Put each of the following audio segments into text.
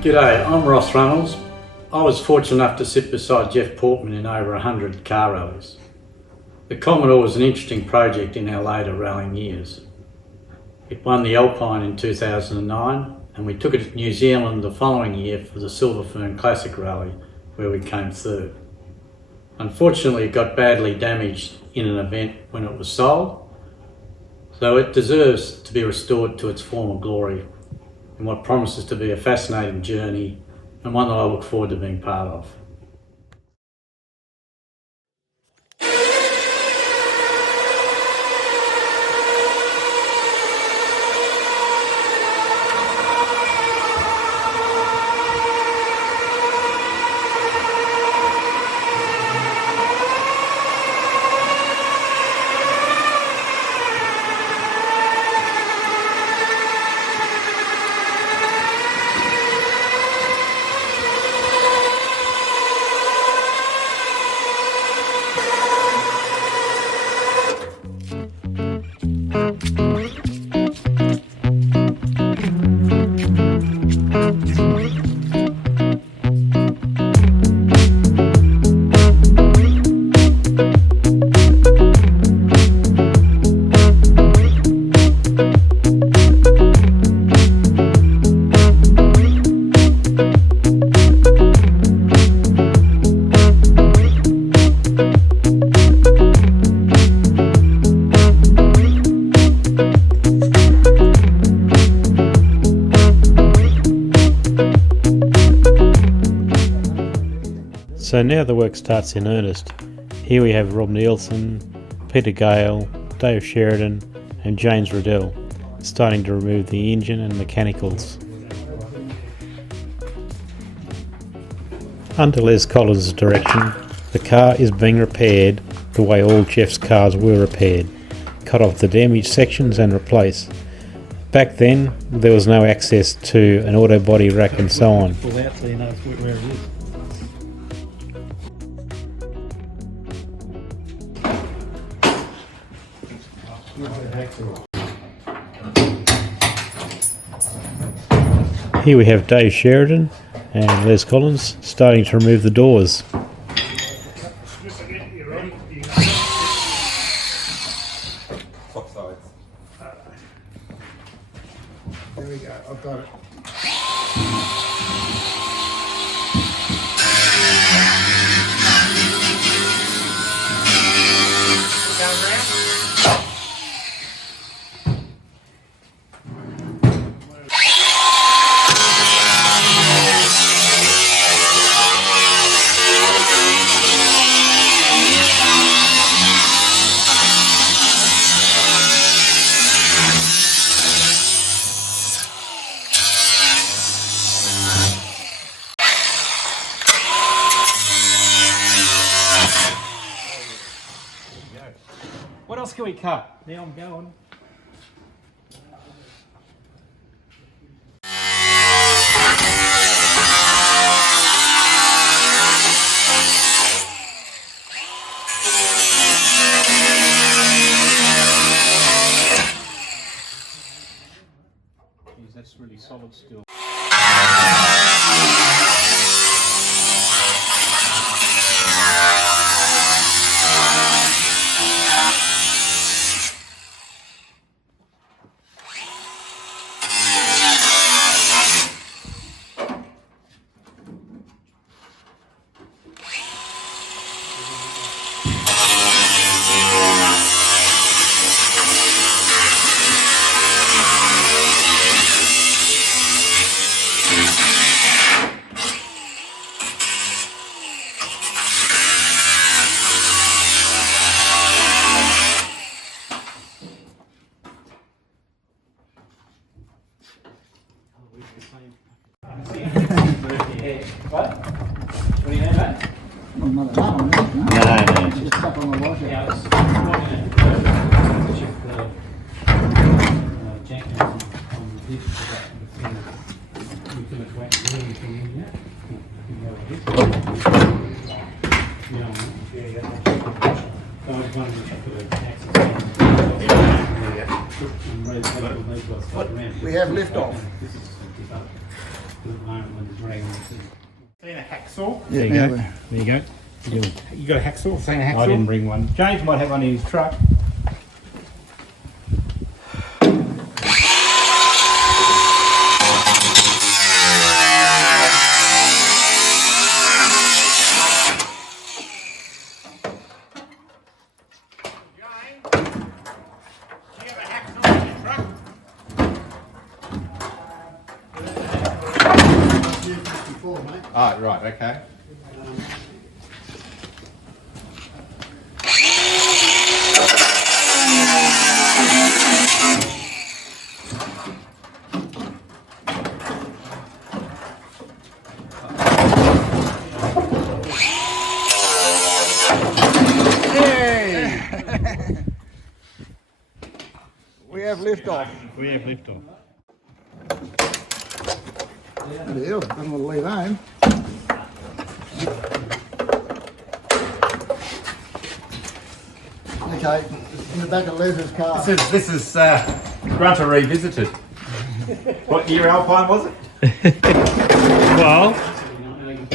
G'day, I'm Ross Runnels. I was fortunate enough to sit beside Geoff Portman in over 100 car rallies. The Commodore was an interesting project in our later rallying years. It won the Alpine in 2009 and we took it to New Zealand the following year for the Silver Fern Classic Rally where we came third. Unfortunately it got badly damaged in an event when it was sold, so it deserves to be restored to its former glory in what promises to be a fascinating journey and one that I look forward to being part of. So now the work starts in earnest. Here we have Rob Nielsen, Peter Gale, Dave Sheridan and James Riddell starting to remove the engine and mechanicals. Under Les Collins' direction, the car is being repaired the way all Geoff's cars were repaired. Cut off the damaged sections and replace. Back then, there was no access to an auto body rack and so on. Pull out so you know where it is. Here we have Dave Sheridan and Les Collins starting to remove the doors. There we go, I've got it. What else can we cut? Now I'm going. Jeez, that's really solid still. What? What do you know, mate? Well, not that one, is it? No. No. Just stuck on the washer. Yeah, it's Jenkins on the ditch for that. We can have wet room from in here. You know what it is. You know, yeah. So I was wondering if I could have access We have lift off. Seen a hacksaw? Yeah, There you now go. we're- There you go. You got a hacksaw? Seen a hacksaw? I didn't bring one. James might have one in his truck. Oh, right, okay. We have liftoff. We have liftoff. Deal. Don't want to leave home. Okay, in the back of Les's car. This is Grunter Revisited. What year Alpine was it?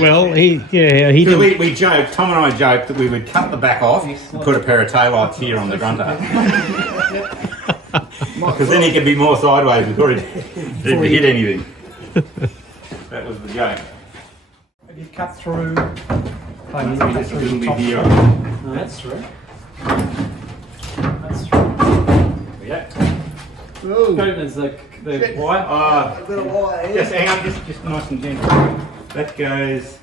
Well, he did. We joked, Tom and I joked that we would cut the back off and put a pair of taillights here on the Grunter. Because then he could be more sideways before he didn't hit anything. That was the joke. Have you cut through? This wouldn't be here. No, that's true. That's true. Yeah. Ooh, There's the wire. a bit of wire here. Just hang on, just nice and gentle. That goes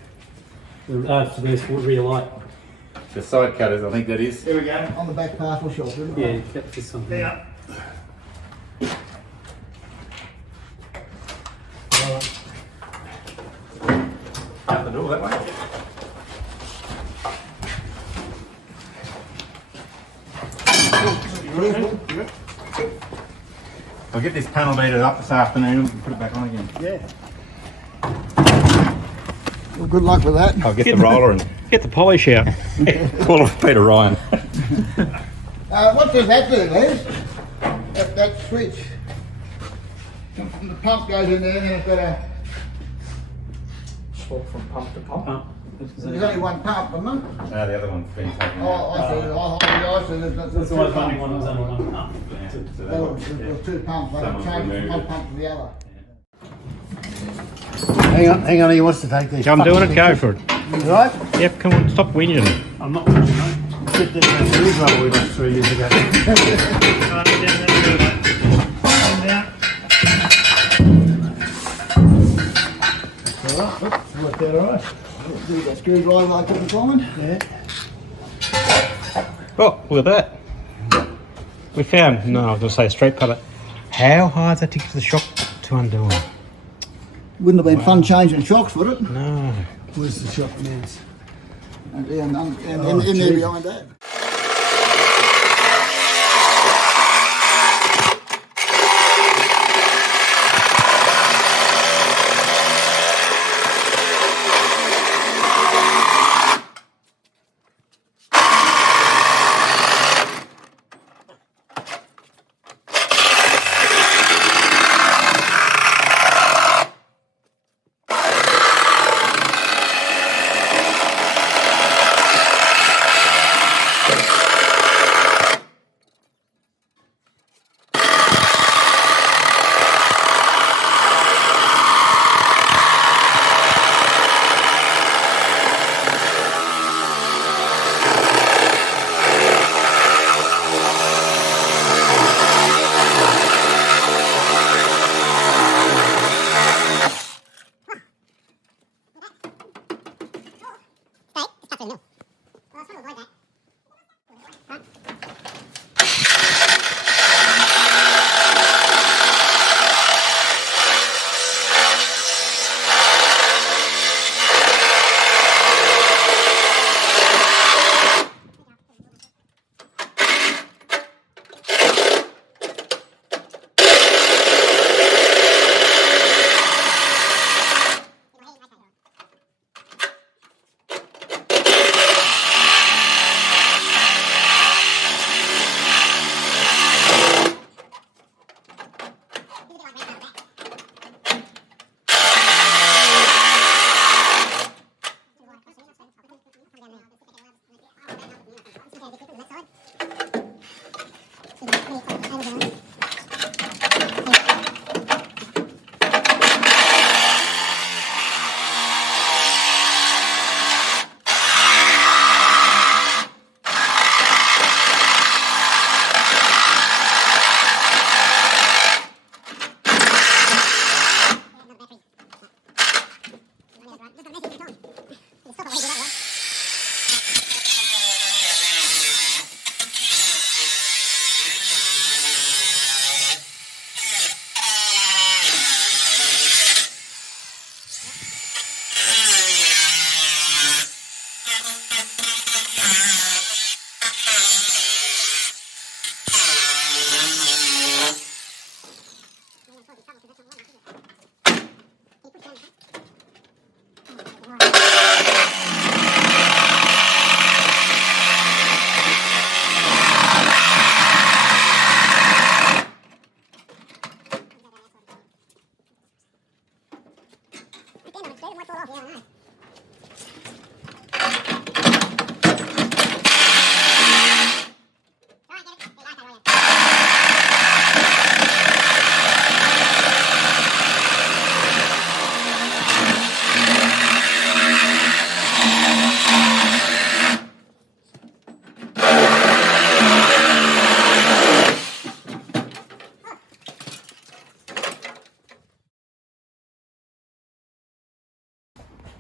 For this rear light. to side cutters, I think that is. There we go. On the back parcel shelf, isn't it? Yeah, get this on. Yeah. Out the door that way. I'll get this panel beated up this afternoon and put it back on again. Yeah. Well, good luck with that. I'll get the roller and Get the polish out. call it Peter Ryan. What does that do, Les? That switch. The pump goes in there and then it's got a... Swap from pump to pump. There's only one pump, isn't there? No, the other one's been taken Oh, out. I see. There's That's two always pumps. only one. There's only one pump. Yeah, so that There one- was two pumps. They Someone's changed from removed one it. pump to the other. Hang on, he wants to take these. I'm doing it. Go for it. You right? Yep. Come on. Stop whinging. I'm not watching, mate. Sit there and do trouble with us 3 years ago. Alright, worked out alright. Do that screwdriver I couldn't find. Yeah. Oh, look at that. We found. No, I was going to say a straight putter. How hard does that take to the shock to undo them? Wouldn't have been fun changing shocks, would it? No. Where's the shop mouse? And in Oh, there gee. behind that.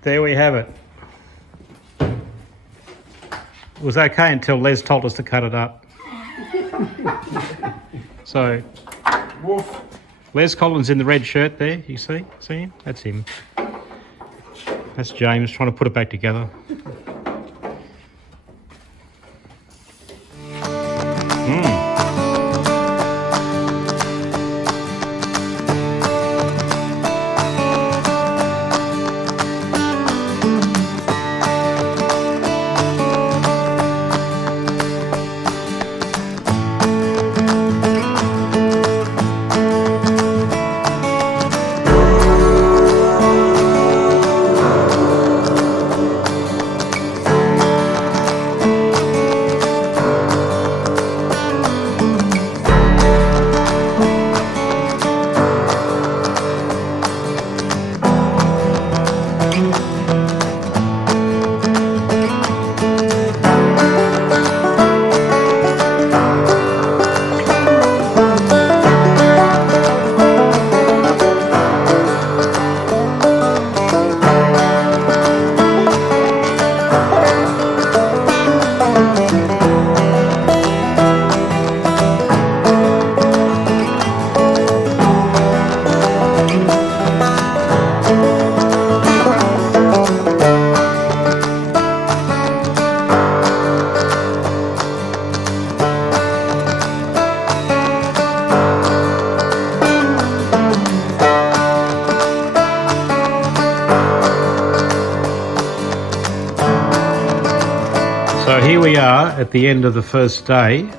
there we have it. It was okay until Les told us to cut it up. So, Les Collins in the red shirt there, you see him? That's him. That's James trying to put it back together. So here we are at the end of the first day.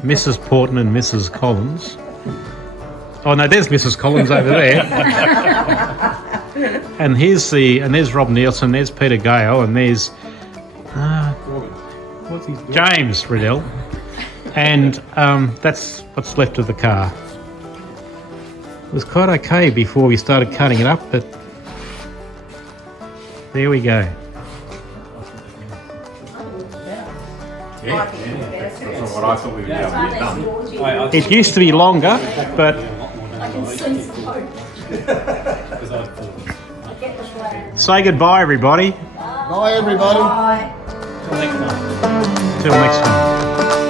Mrs. Portman and Mrs. Collins. Oh no, there's Mrs. Collins over there. And there's Rob Nielsen, there's Peter Gale, and there's James Riddell. And that's what's left of the car. It was quite okay before we started cutting it up, but there we go. That's what I thought we would be able to get done. It used to be longer, but I can sense the hope. I get the flag. say goodbye, everybody. Bye, everybody. Bye. Till next time.